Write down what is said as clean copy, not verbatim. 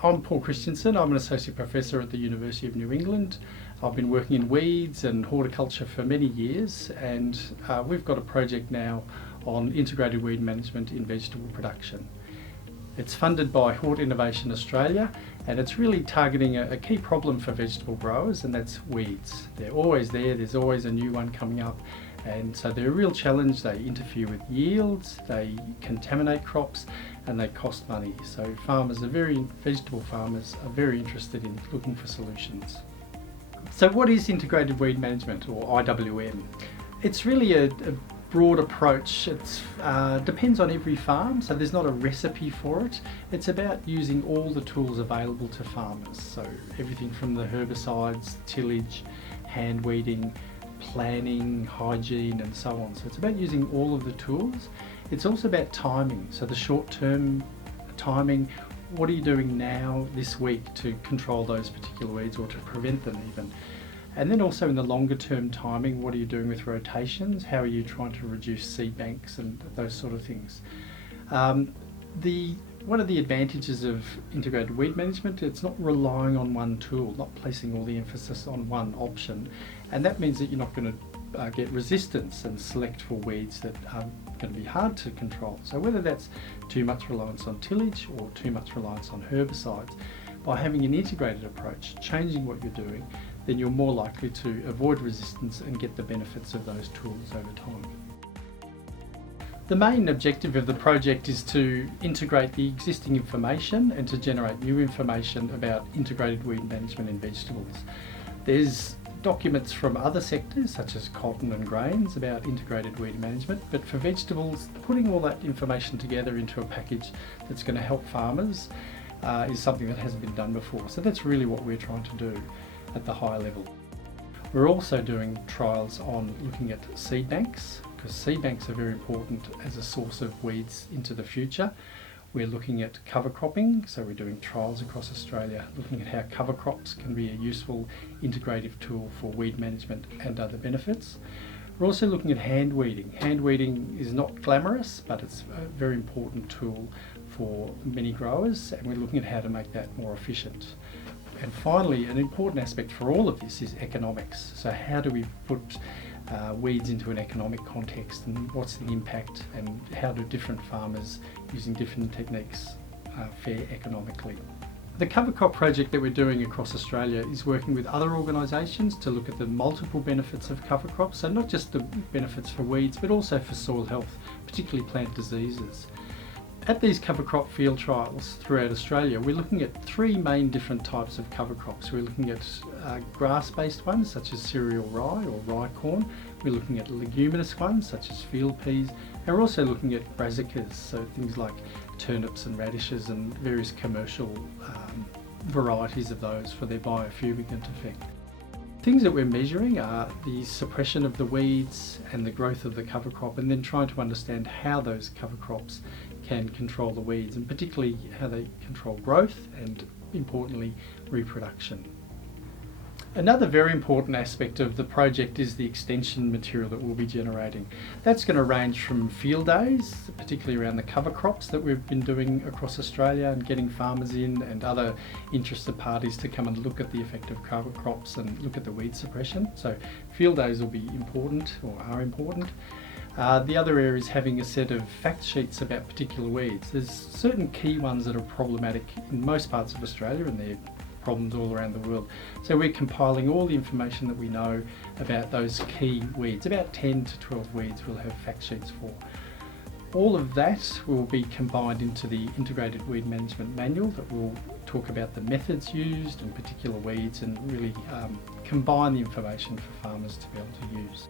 I'm Paul Christensen. I'm an Associate Professor at the University of New England. I've been working in weeds and horticulture for many years, and we've got a project now on integrated weed management in vegetable production. It's funded by Horticulture Innovation Australia, and it's really targeting a key problem for vegetable growers, and that's weeds. They're always there, there's always a new one coming up, and so they're a real challenge. They interfere with yields, they contaminate crops, and they cost money. So vegetable farmers are very interested in looking for solutions. So what is integrated weed management, or IWM? It's really a broad approach. It depends on every farm, so there's not a recipe for it. It's about using all the tools available to farmers, so everything from the herbicides, tillage, hand weeding, planning, hygiene, and so on. So it's about using all of the tools. It's also about timing, so the short-term timing. What are you doing now, this week, to control those particular weeds or to prevent them even? And then also in the longer term timing, what are you doing with rotations? How are you trying to reduce seed banks and those sort of things? One of the advantages of integrated weed management, it's not relying on one tool, not placing all the emphasis on one option. And that means that you're not going to get resistance and select for weeds that are going to be hard to control. So whether that's too much reliance on tillage or too much reliance on herbicides, by having an integrated approach, changing what you're doing, then you're more likely to avoid resistance and get the benefits of those tools over time. The main objective of the project is to integrate the existing information and to generate new information about integrated weed management in vegetables. There's documents from other sectors such as cotton and grains about integrated weed management, but for vegetables, putting all that information together into a package that's going to help farmers is something that hasn't been done before. So that's really what we're trying to do at the higher level. We're also doing trials on looking at seed banks, because seed banks are very important as a source of weeds into the future. We're looking at cover cropping, so we're doing trials across Australia looking at how cover crops can be a useful integrative tool for weed management and other benefits. We're also looking at hand weeding. Hand weeding is not glamorous, but it's a very important tool for many growers, and we're looking at how to make that more efficient. And finally, an important aspect for all of this is economics. So how do we put weeds into an economic context, and what's the impact, and how do different farmers using different techniques fare economically? The cover crop project that we're doing across Australia is working with other organisations to look at the multiple benefits of cover crops, so not just the benefits for weeds but also for soil health, particularly plant diseases. At these cover crop field trials throughout Australia, we're looking at three main different types of cover crops. We're looking at grass-based ones such as cereal rye or rye corn. We're looking at leguminous ones such as field peas, and we're also looking at brassicas, so things like turnips and radishes and various commercial varieties of those for their biofumigant effect. Things that we're measuring are the suppression of the weeds and the growth of the cover crop, and then trying to understand how those cover crops can control the weeds, and particularly how they control growth and, importantly, reproduction. Another very important aspect of the project is the extension material that we'll be generating. That's going to range from field days, particularly around the cover crops that we've been doing across Australia, and getting farmers in and other interested parties to come and look at the effect of cover crops and look at the weed suppression. So field days will be important, or are important. The other area is having a set of fact sheets about particular weeds. There's certain key ones that are problematic in most parts of Australia, and they're problems all around the world. So we're compiling all the information that we know about those key weeds. About 10 to 12 weeds we'll have fact sheets for. All of that will be combined into the integrated weed management manual that will talk about the methods used and particular weeds, and really combine the information for farmers to be able to use.